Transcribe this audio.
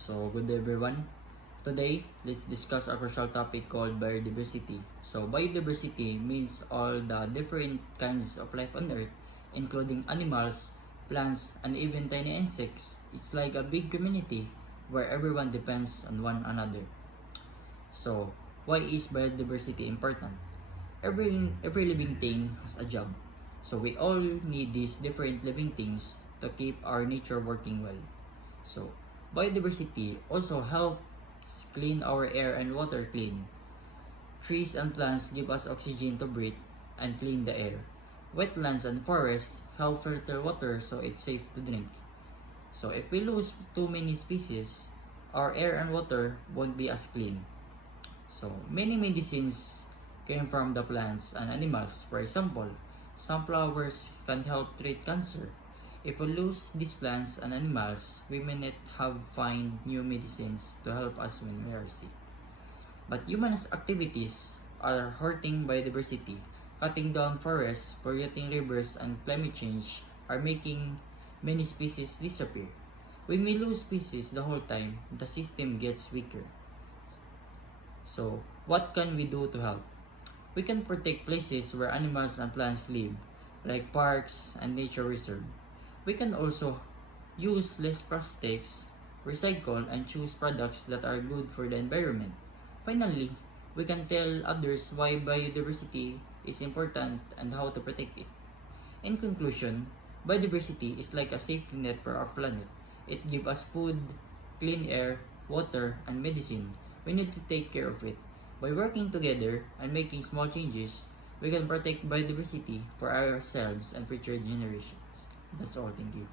So, good day everyone. Today, let's discuss a crucial topic called biodiversity. So, biodiversity means all the different kinds of life on Earth, including animals, plants, and even tiny insects. It's like a big community where everyone depends on one another. So, why is biodiversity important? Every living thing has a job. So, we all need these different living things to keep our nature working well. So, biodiversity also helps clean our air and water clean. Trees and plants give us oxygen to breathe and clean the air. Wetlands and forests help filter water so it's safe to drink. So if we lose too many species, our air and water won't be as clean. So many medicines came from the plants and animals. For example, sunflowers can help treat cancer. If we lose these plants and animals, we may not have find new medicines to help us when we are sick. But human activities are hurting biodiversity. Cutting down forests, polluting rivers, and climate change are making many species disappear. When we lose species the whole time, the system gets weaker. So, what can we do to help? We can protect places where animals and plants live, like parks and nature reserve. We can also use less plastics, recycle, and choose products that are good for the environment. Finally, we can tell others why biodiversity is important and how to protect it. In conclusion, biodiversity is like a safety net for our planet. It gives us food, clean air, water, and medicine. We need to take care of it. By working together and making small changes, we can protect biodiversity for ourselves and future generations. That's all. Thank you.